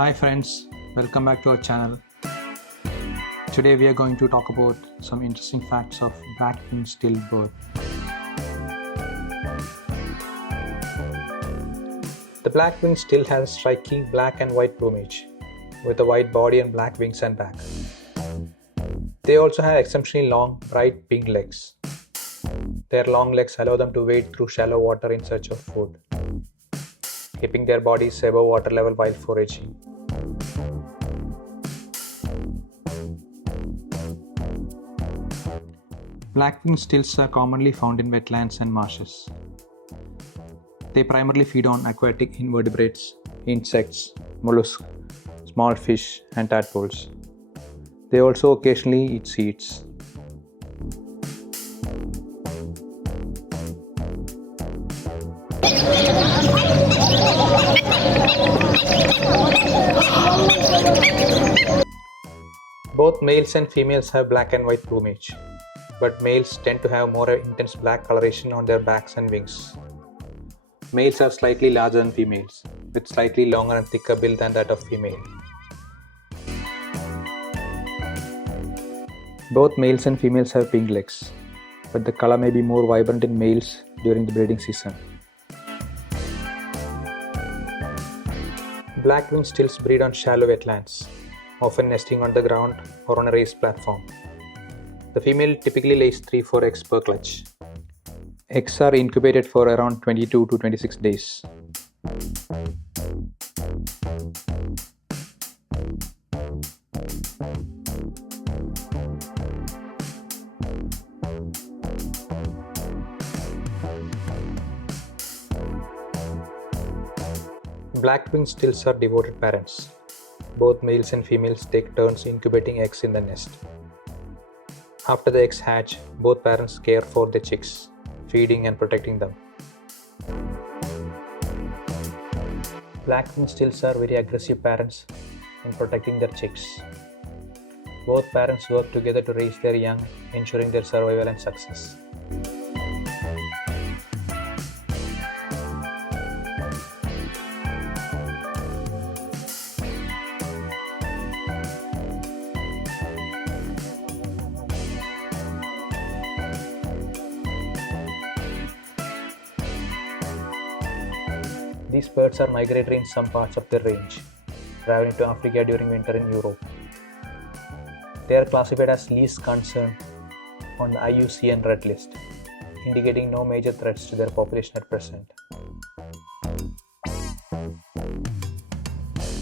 Hi friends, welcome back to our channel. Today we are going to talk about some interesting facts of black-winged stilt bird. The black-winged stilt has striking black and white plumage with a white body and black wings and back. They also have exceptionally long, bright pink legs. Their long legs allow them to wade through shallow water in search of food, keeping their bodies above water level while foraging. Black-winged stilts are commonly found in wetlands and marshes. They primarily feed on aquatic invertebrates, insects, mollusks, small fish, and tadpoles. They also occasionally eat seeds. Both males and females have black and white plumage, but males tend to have more intense black coloration on their backs and wings. Males are slightly larger than females, with slightly longer and thicker bill than that of female. Both males and females have pink legs, but the color may be more vibrant in males during the breeding season. Black-winged stilts breed on shallow wetlands, often nesting on the ground or on a raised platform. The female typically lays 3-4 eggs per clutch. Eggs are incubated for around 22 to 26 days. Black-winged stilts are devoted parents. Both males and females take turns incubating eggs in the nest. After the eggs hatch, both parents care for their chicks, feeding and protecting them. Black-winged stilts are very aggressive parents in protecting their chicks. Both parents work together to raise their young, ensuring their survival and success. These birds are migratory in some parts of their range, traveling to Africa during winter in Europe. They are classified as least concern on the IUCN Red List, indicating no major threats to their population at present.